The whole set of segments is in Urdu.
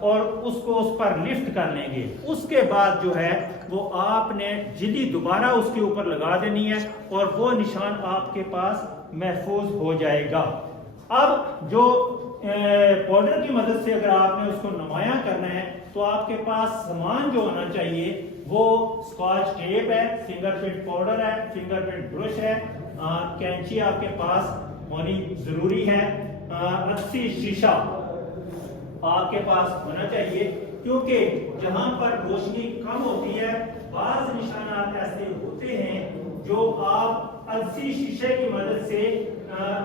اور اس کو اس پر لفٹ کر لیں گے. اس کے بعد جو ہے وہ آپ نے جلی دوبارہ اس کے اوپر لگا دینی ہے اور وہ نشان آپ کے پاس محفوظ ہو جائے گا. اب جو پاؤڈر کی مدد سے اگر آپ نے اس کو نمایاں کرنا ہے تو آپ کے پاس سامان جو ہونا چاہیے وہ اسکاچ ٹیپ ہے, فنگر پرنٹ پاؤڈر ہے, فنگر پرنٹ برش ہے, کینچی آپ کے پاس ہونی ضروری ہے, اچھی شیشہ آپ کے پاس ہونا چاہیے, کیونکہ جہاں پر روشنی کم ہوتی ہے بعض نشانات ایسے ہوتے ہیں جو آپ السی شیشے کی مدد سے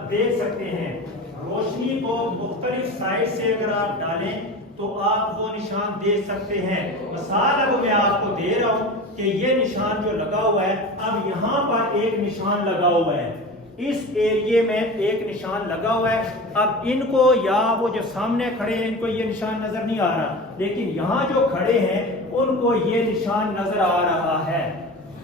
دیکھ سکتے ہیں. روشنی کو مختلف سائڈ سے اگر آپ ڈالیں تو آپ وہ نشان دیکھ سکتے ہیں. مثال اب میں آپ کو دے رہا ہوں کہ یہ نشان جو لگا ہوا ہے, اب یہاں پر ایک نشان لگا ہوا ہے, اس ایریے میں ایک نشان لگا ہوا ہے. اب ان کو یا وہ جو سامنے کھڑے ہیں ان کو یہ نشان نظر نہیں آ رہا, لیکن یہاں جو کھڑے ہیں ان کو یہ نشان نظر آ رہا ہے.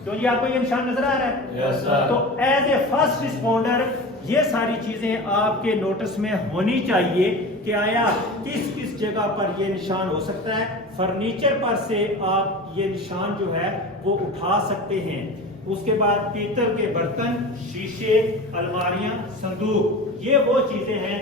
تو یہ آپ کو یہ نشان نظر آ رہا ہے؟ Yes, sir. تو ایز اے فرسٹ رسپونڈر یہ ساری چیزیں آپ کے نوٹس میں ہونی چاہیے کہ آیا کس کس جگہ پر یہ نشان ہو سکتا ہے. فرنیچر پر سے آپ یہ نشان جو ہے وہ اٹھا سکتے ہیں. اس کے بعد پیتل کے برتن, شیشے, الماریاں, صندوق, یہ وہ چیزیں ہیں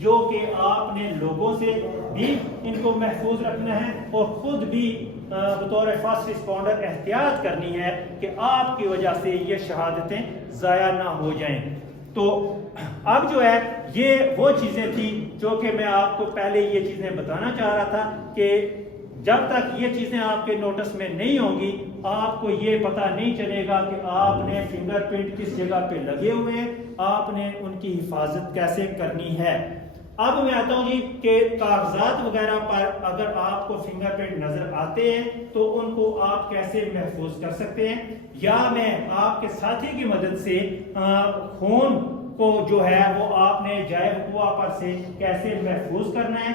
جو کہ آپ نے لوگوں سے بھی ان کو محفوظ رکھنا ہے اور خود بھی بطور فرسٹ رسپونڈر احتیاط کرنی ہے کہ آپ کی وجہ سے یہ شہادتیں ضائع نہ ہو جائیں. تو اب جو ہے یہ وہ چیزیں تھی جو کہ میں آپ کو پہلے یہ چیزیں بتانا چاہ رہا تھا کہ جب تک یہ چیزیں آپ کے نوٹس میں نہیں ہوں گی آپ کو یہ پتہ نہیں چلے گا کہ آپ نے فنگر پرنٹ کس جگہ پہ لگے ہوئے ہیں, آپ نے ان کی حفاظت کیسے کرنی ہے. اب میں آتا ہوں جی کہ کاغذات وغیرہ پر اگر آپ کو فنگر پرنٹ نظر آتے ہیں تو ان کو آپ کیسے محفوظ کر سکتے ہیں, یا میں آپ کے ساتھی کی مدد سے خون کو جو ہے وہ آپ نے جائے وقوع پر سے کیسے محفوظ کرنا ہے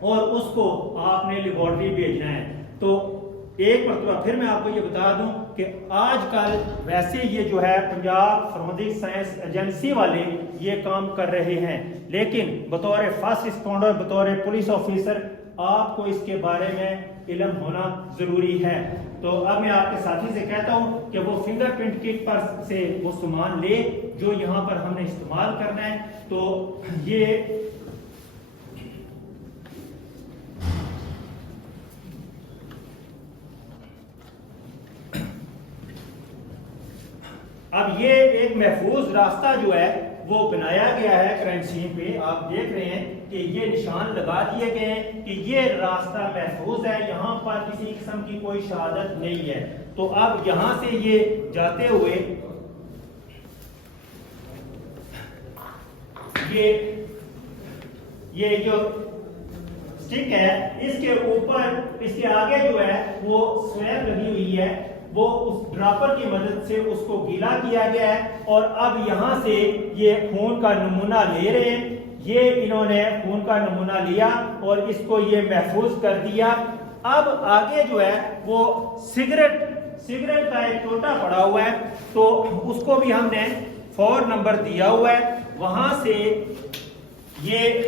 اور اس کو آپ نے لیبارٹری بھیجنا ہے. تو ایک مرتبہ پھر میں آپ کو یہ بتا دوں کہ آج کل ویسے یہ جو ہے پنجاب فورینسک سائنس ایجنسی والے یہ کام کر رہے ہیں, لیکن بطور فرسٹ رسپونڈر, بطور پولیس آفیسر آپ کو اس کے بارے میں علم ہونا ضروری ہے. تو اب میں آپ کے ساتھی سے کہتا ہوں کہ وہ فنگر پرنٹ کٹ پر سے وہ سامان لے جو یہاں پر ہم نے استعمال کرنا ہے. تو یہ اب یہ ایک محفوظ راستہ جو ہے وہ بنایا گیا ہے کرائم سین پہ. آپ دیکھ رہے ہیں کہ یہ نشان لگا دیے گئے ہیں کہ یہ راستہ محفوظ ہے, یہاں پر کسی قسم کی کوئی شہادت نہیں ہے. تو اب یہاں سے یہ جاتے ہوئے یہ جو سٹک ہے اس کے اوپر, اس کے آگے جو ہے وہ سویب لگی ہوئی ہے, وہ اس ڈراپر کی مدد سے اس کو گیلا کیا گیا ہے اور اب یہاں سے یہ خون کا نمونہ لے رہے ہیں. یہ انہوں نے خون کا نمونہ لیا اور اس کو یہ محفوظ کر دیا. اب آگے جو ہے وہ سگریٹ کا ایک ٹوٹا پڑا ہوا ہے, تو اس کو بھی ہم نے 4 نمبر دیا ہوا ہے. وہاں سے یہ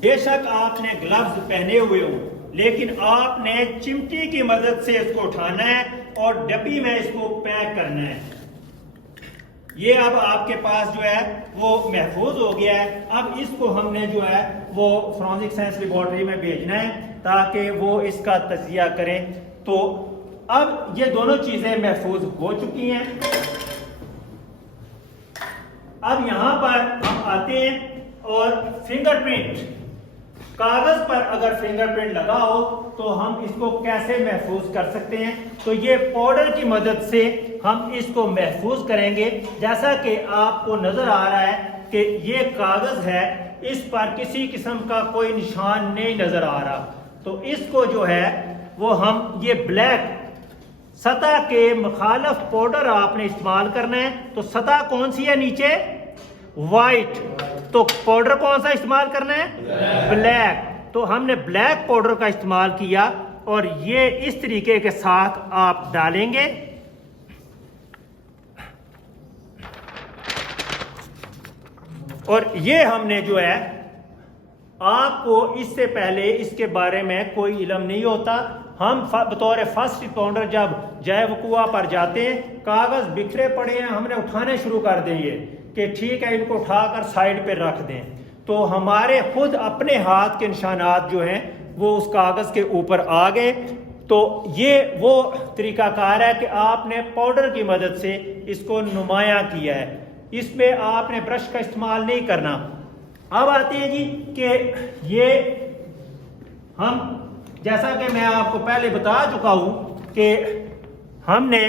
بے شک آپ نے گلوز پہنے ہوئے ہوں, لیکن آپ نے چمٹی کی مدد سے اس کو اٹھانا ہے اور ڈبی میں اس کو پیک کرنا ہے. یہ اب آپ کے پاس جو ہے وہ محفوظ ہو گیا ہے. اب اس کو ہم نے جو ہے وہ فورینسک سائنس لیبارٹری میں بھیجنا ہے تاکہ وہ اس کا تجزیہ کریں. تو اب یہ دونوں چیزیں محفوظ ہو چکی ہیں. اب یہاں پر ہم آتے ہیں اور فنگر پرنٹ, کاغذ پر اگر فنگر پرنٹ لگا ہو تو ہم اس کو کیسے محفوظ کر سکتے ہیں. تو یہ پاؤڈر کی مدد سے ہم اس کو محفوظ کریں گے. جیسا کہ آپ کو نظر آ رہا ہے کہ یہ کاغذ ہے, اس پر کسی قسم کا کوئی نشان نہیں نظر آ رہا. تو اس کو جو ہے وہ ہم یہ بلیک سطح کے مخالف پاؤڈر آپ نے استعمال کرنا ہے. تو سطح کون سی ہے نیچے؟ وائٹ. تو پاؤڈر کون سا استعمال کرنا ہے؟ بلیک. تو ہم نے بلیک پاؤڈر کا استعمال کیا اور یہ اس طریقے کے ساتھ آپ ڈالیں گے. اور یہ ہم نے جو ہے آپ کو اس سے پہلے اس کے بارے میں کوئی علم نہیں ہوتا. ہم بطور فرسٹ رسپونڈر جب جائے وقوع پر جاتے ہیں، کاغذ بکھرے پڑے ہیں، ہم نے اٹھانے شروع کر دیے کہ ٹھیک ہے ان کو اٹھا کر سائڈ پہ رکھ دیں، تو ہمارے خود اپنے ہاتھ کے نشانات جو ہیں وہ اس کاغذ کے اوپر آ گئے. تو یہ وہ طریقہ کار ہے کہ آپ نے پاؤڈر کی مدد سے اس کو نمایاں کیا ہے، اس میں آپ نے برش کا استعمال نہیں کرنا. اب آتے ہیں جی کہ یہ ہم جیسا کہ میں آپ کو پہلے بتا چکا ہوں کہ ہم نے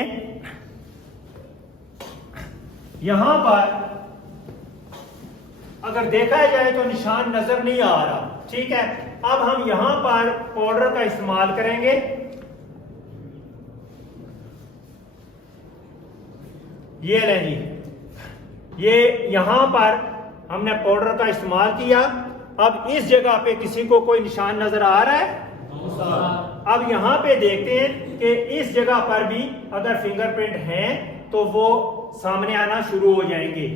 یہاں پر اگر دیکھا جائے تو نشان نظر نہیں آ رہا، ٹھیک ہے. اب ہم یہاں پر پاؤڈر کا استعمال کریں گے. یہ لیں جی، یہ یہاں پر ہم نے پاؤڈر کا استعمال کیا. اب اس جگہ پہ کسی کو کوئی نشان نظر آ رہا ہے؟ اب یہاں پہ دیکھتے ہیں کہ اس جگہ پر بھی اگر فنگر پرنٹ ہیں تو وہ سامنے آنا شروع ہو جائیں گے.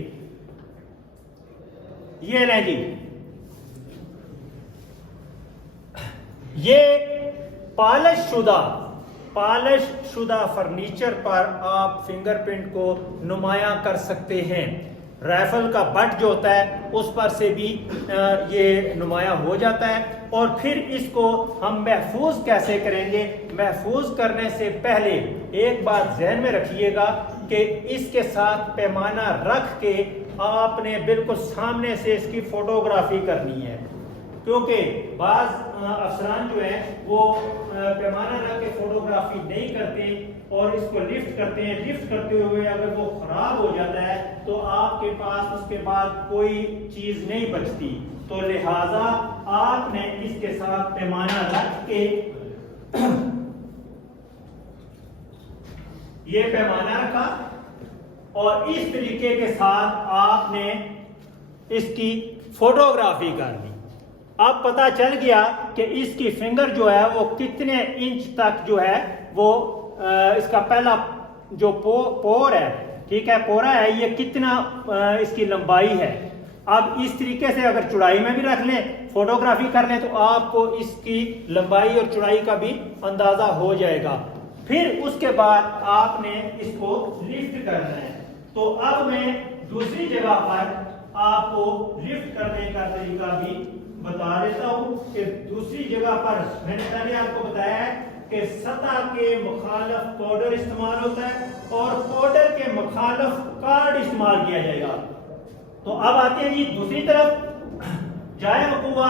یہ لیں جی، یہ پالش شدہ فرنیچر پر آپ فنگر پرنٹ کو نمایاں کر سکتے ہیں. رائفل کا بٹ جو ہوتا ہے اس پر سے بھی یہ نمایاں ہو جاتا ہے. اور پھر اس کو ہم محفوظ کیسے کریں گے؟ محفوظ کرنے سے پہلے ایک بات ذہن میں رکھیے گا کہ اس کے ساتھ پیمانہ رکھ کے آپ نے بالکل سامنے سے اس کی فوٹوگرافی کرنی ہے، کیونکہ بعض افسران جو ہیں وہ پیمانہ رکھ کے فوٹوگرافی نہیں کرتے اور اس کو لفٹ کرتے ہیں. لفٹ کرتے ہوئے اگر وہ خراب ہو جاتا ہے تو آپ کے پاس اس کے بعد کوئی چیز نہیں بچتی. تو لہذا آپ نے اس کے ساتھ پیمانہ رکھ کے یہ پیمانہ رکھا اور اس طریقے کے ساتھ آپ نے اس کی فوٹوگرافی کر دی. اب پتا چل گیا کہ اس کی فنگر جو ہے وہ کتنے انچ تک جو ہے وہ اس کا پہلا جو پور ہے، ٹھیک ہے، پورا ہے، یہ کتنا اس کی لمبائی ہے. اب اس طریقے سے اگر چوڑائی میں بھی رکھ لیں، فوٹوگرافی کر لیں، تو آپ کو اس کی لمبائی اور چوڑائی کا بھی اندازہ ہو جائے گا. پھر اس کے بعد آپ نے اس کو لفٹ کرنا ہے. تو اب میں دوسری جگہ پر آپ کو لفٹ کرنے کا طریقہ بھی بتا دیتا ہوں کہ دوسری جگہ پر میں نے پہلے آپ کو بتایا ہے کہ سطح کے مخالف پاؤڈر استعمال ہوتا ہے اور پاؤڈر کے مخالف کارڈ استعمال کیا جائے گا. تو اب آتے ہیں جی دوسری طرف. جائے وقوع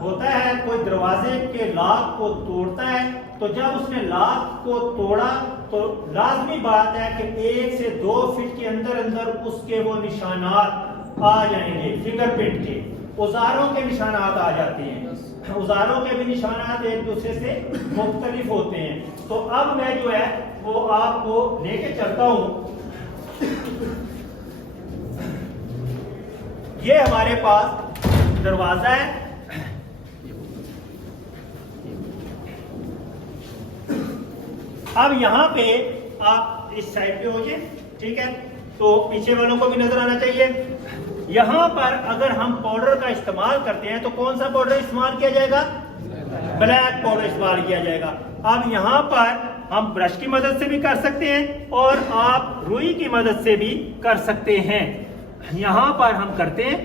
ہوتا ہے، کوئی دروازے کے لاک کو توڑتا ہے، تو جب اس نے لاک کو توڑا تو لازمی بات ہے کہ 1 سے 2 فٹ کے اندر اس کے وہ نشانات آ جائیں گے. فنگر پرنٹ کے اوزاروں کے نشانات آ جاتے ہیں، اوزاروں کے بھی نشانات ایک دوسرے سے مختلف ہوتے ہیں. تو اب میں جو ہے وہ آپ کو لے کے چلتا ہوں. یہ ہمارے پاس دروازہ ہے. اب یہاں پہ آپ اس سائڈ پہ ہو جائیں، ٹھیک ہے، تو پیچھے والوں کو بھی نظر آنا چاہیے. یہاں پر اگر ہم پاؤڈر کا استعمال کرتے ہیں تو کون سا پاؤڈر استعمال کیا جائے گا؟ بلیک پاؤڈر استعمال کیا جائے گا. اب یہاں پر ہم برش کی مدد سے بھی کر سکتے ہیں اور آپ روئی کی مدد سے بھی کر سکتے ہیں. یہاں پر ہم کرتے ہیں،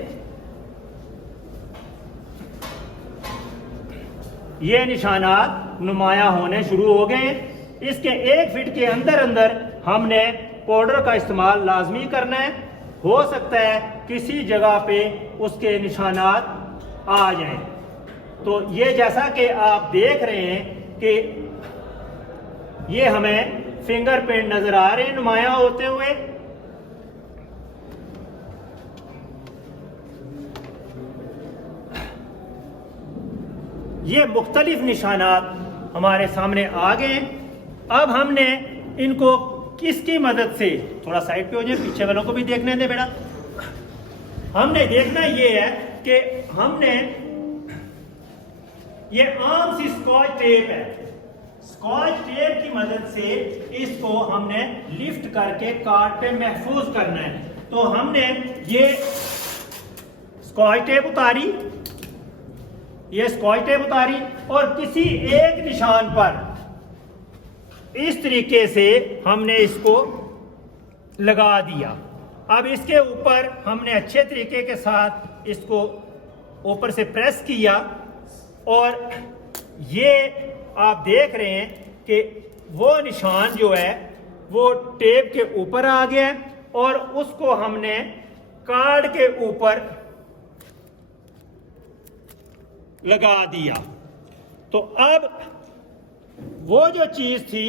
یہ نشانات نمایاں ہونے شروع ہو گئے. اس کے 1 فٹ کے اندر ہم نے پاؤڈر کا استعمال لازمی کرنا ہے. ہو سکتا ہے کسی جگہ پہ اس کے نشانات آ جائیں. تو یہ جیسا کہ آپ دیکھ رہے ہیں کہ یہ ہمیں فنگر پرنٹ نظر آ رہے ہیں نمایاں ہوتے ہوئے. یہ مختلف نشانات ہمارے سامنے آ گئے. اب ہم نے ان کو کس کی مدد سے، تھوڑا سائڈ پہ ہو جائے، پیچھے والوں کو بھی دیکھنے دیں بیٹا. ہم نے دیکھنا یہ ہے کہ ہم نے یہ عام سی اسکاچ ٹیپ ہے، اسکاچ ٹیپ کی مدد سے اس کو ہم نے لفٹ کر کے کارڈ پہ محفوظ کرنا ہے. تو ہم نے یہ اسکاچ ٹیپ اتاری یہ اسکاچ ٹیپ اتاری اور کسی ایک نشان پر اس طریقے سے ہم نے اس کو لگا دیا. اب اس کے اوپر ہم نے اچھے طریقے کے ساتھ اس کو اوپر سے پریس کیا اور یہ آپ دیکھ رہے ہیں کہ وہ نشان جو ہے وہ ٹیپ کے اوپر آ گیا ہے اور اس کو ہم نے کارڈ کے اوپر لگا دیا. تو اب وہ جو چیز تھی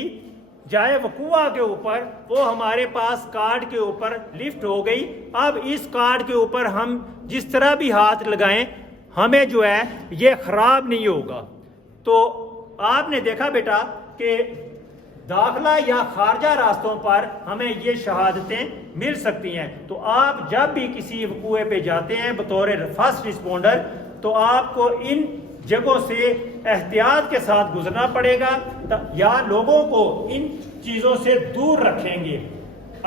جائے وقوع کے اوپر وہ ہمارے پاس کارڈ کے اوپر لفٹ ہو گئی. اب اس کارڈ کے اوپر ہم جس طرح بھی ہاتھ لگائیں ہمیں جو ہے یہ خراب نہیں ہوگا. تو آپ نے دیکھا بیٹا کہ داخلہ یا خارجہ راستوں پر ہمیں یہ شہادتیں مل سکتی ہیں. تو آپ جب بھی کسی وقوع پہ جاتے ہیں بطور فرسٹ رسپونڈر تو آپ کو ان جگہوں سے احتیاط کے ساتھ گزرنا پڑے گا یا لوگوں کو ان چیزوں سے دور رکھیں گے.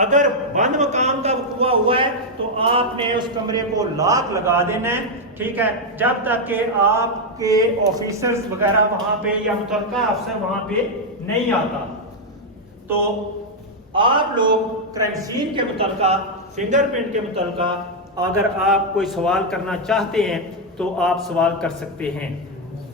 اگر بند مقام کا وقوع ہوا ہے تو آپ نے اس کمرے کو لاک لگا دینا ہے, ٹھیک ہے, جب تک کہ آپ کے آفیسرز وغیرہ وہاں پہ یا متعلقہ افسر وہاں پہ نہیں آتا. تو آپ لوگ کرائم سین کے متعلقہ, فنگر پرنٹ کے متعلقہ اگر آپ کوئی سوال کرنا چاہتے ہیں تو آپ سوال کر سکتے ہیں.